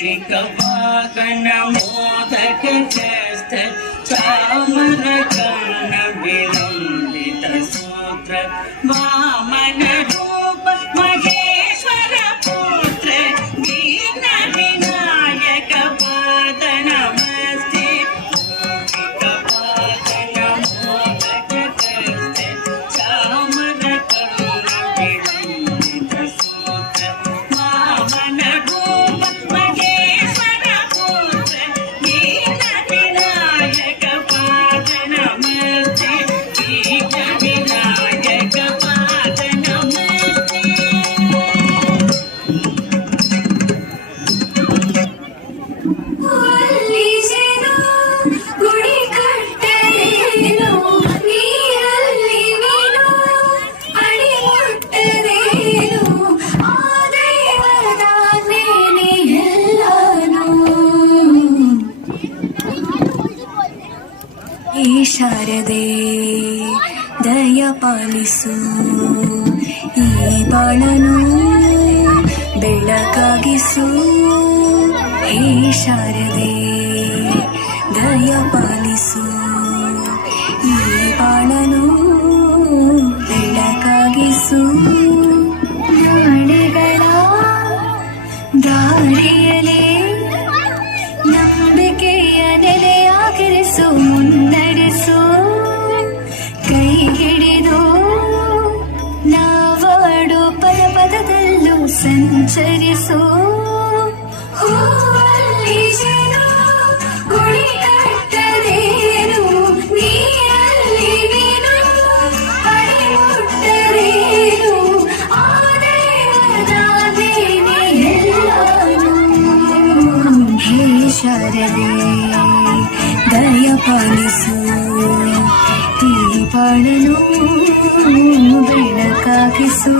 ಮೂಷಿಕವಾಗಣ ಮೋದಕ ಚೇಷ್ಟ ಚಾಮರ ಕರ್ಣ ವಿಲಂಬಿತ ಸೂತ್ರ ವಾಮನ ರೂಪ ಮಹೇಶ್ವರ ಪುತ್ರ ದೀನ ವಿನಾಯಕ ಪಾದ ನಮಸ್ತೆ ಮೂಷಿಕವಾಗಣ ಮೋದಕ ಚೇಷ್ಟ ಚಾಮರ ಕರ್ಣ ವಿಲಂಬಿತ ಸೂತ್ರ ವಾಮನ ರೂಪ ಮಹೇಶ್ವರ ಪುತ್ರ ದೀನ ವಿನಾಯಕ ಪಾದ ನಮಸ್ತೆ ದೀನ ವಿನಾಯಕ ಪಾದ ನಮಸ್ತೆ. ಅಲ್ಲಿಸೇನೋ ಗುಡಿ ಕಟ್ಟರೇನೋ ನೀರಲ್ಲಿ ನೀನು ಅಡಿ ಮುಟ್ಟರೇನೋ ಆ ದೇವರ ನೇನೆ ಎಲ್ಲಾನು ಈ ಶಾರದೆ ದಯ ಪಾಲಿಸು ಈ ಬಾಳನು ಬೆಳಕಾಗಿಸು ಈ ಶಾರದೆ ದಯ ಪಾಲಿಸು ಈ ಬಾಳನು ಬೆಳಕಾಗಿಸು ನಾಳೆಗಳ ದಾರಿಯಲೇ ನಂಬಿಕೆಯ ನೆಲೆಯಾಗಿರಿಸು ಮುನ್ನಡೆಸು ಕೈ ಹಿಡಿದು ನಾವಾಡು ಪದಪದದಲ್ಲೂ ಸಂಚರಿಸು ಹೂವಲ್ಲಿಸೇನೋ ಗುಡಿ ಕಟ್ಟರೇನು ನೀರಲ್ಲಿ ನೀನು ಅಡಿ ಮುಟ್ಟರೇನು ಆ ದೇವರ ನೇನೆ ಎಲ್ಲಾನು ಹೇ ಶಾರದೆ ದಯ ಪಾಲಿಸು ಈ ಬಾಳನು ಬೆಳಕಾಗಿಸು.